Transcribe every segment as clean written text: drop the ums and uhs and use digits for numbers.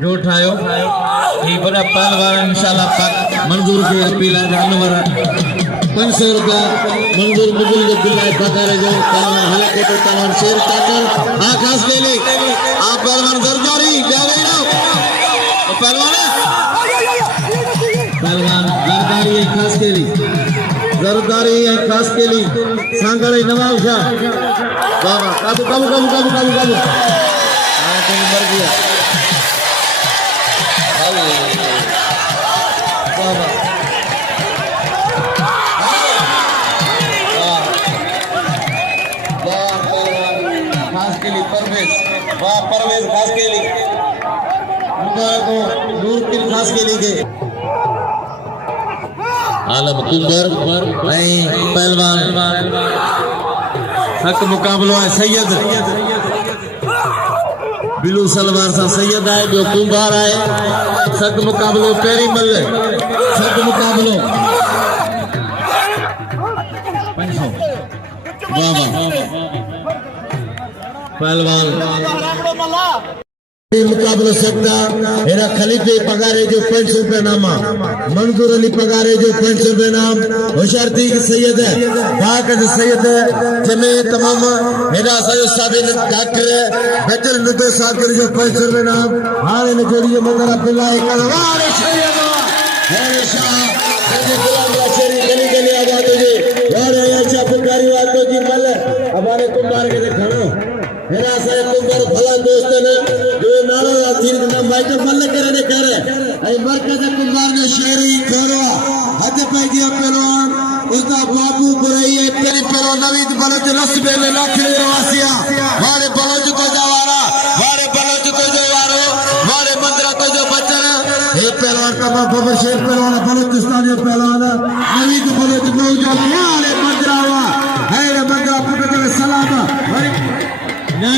जो ठायो ये बड़ा पहलवान इंशाल्लाह पाक मंजूर के अपील जानवर 500 रुपया मंजूर मुगल जो बिल्ला पकारे जो पहलवान हलके तो पहलवान शेर काकर खास के लिए आप पहलवान जरदारी जावे ना पहलवान जरदारी खास के लिए जरदारी खास के लिए सांगड़े नवाब शाह बाबा काबू काबू काबू काबू काबू काबू मर गया बाबा खास के लिए परवेज वाह परवेज खास के लिए को दूर की खास के लिए आलम कुंबर पहलवान हक मुकाबलो है सैयद बिलू सलवार सा सैयद आए जो कुंभार आए सक मुकाबलो पेरी मल सक मुकाबलो वाह पहलवान मुकाबलो सकता हेरा खलीफे पगारे जो 500 रुपए नामा मंजूर अली पगारे जो 500 रुपए नाम होशियारती की सैयद है बाकद सैयद है जमे तमाम हेरा सयो साबिन डॉक्टर बेचल नुदो सागर जो 500 रुपए नाम हां ने जोड़ी जो मंदर अब्दुल्ला कलवार सैयद है शाह जे गुलाम शेरी गली गली आवाज जे यार अच्छा पुकारी वातो जी मल हमारे कुमार के खड़ो हेरा सारे कुंबर भला दोस्त ने जो नारा तीर ना माइक मल करे ने करे ए मरकज कुंबर ने शेरी खोरो हद पे गया पहलवान उसका बाबू बुराई है पेरी पेरो नवीद बलज रस्बे ने लाखले रवासिया मारे बलज को जवारा मारे बलज को जवारो मारे मंदरा को जो बचन ए पहलवान का बाबू शेर पहलवान बलूचिस्तानी पहलवान नवीद बलज मौजूद मारे मंदरावा है मंदरा पुट के सलाम ना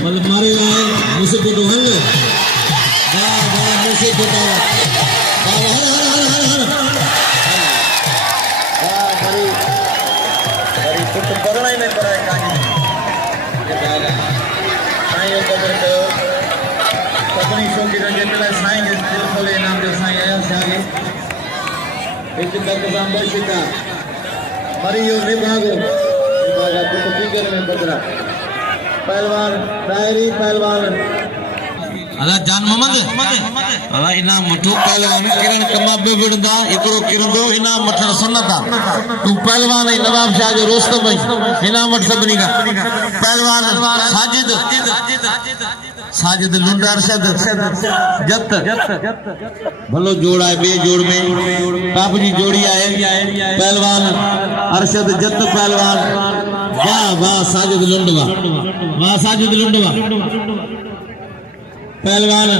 मतलब मारे आए मुझसे फोटो हल मुझसे फोटो पकड़ा ही नहीं पड़ा अपनी शोकी रंगे मिला साईं के बोले नाम जो साईं आया सागे एक तक सांबर शिका मरी यो विभागो विभागा तो फिगर में बदला पहलवान डायरी पहलवान अला जान मोहम्मद अला इना मठो पहलवान किरण कमाबे बिड़दा एकरो किरंदो इना मठन सुन्नता तू पहलवान है नवाब शाह जो रोस्तम भाई इना मठ सबनी का पहलवान साजिद लुंडा अरशद जत भलो जोड़ा है बे जोड़ में बाप जी जोड़ी आए पहलवान अरशद जत पहलवान वाह वाह साजिद लुंडवा पहलवान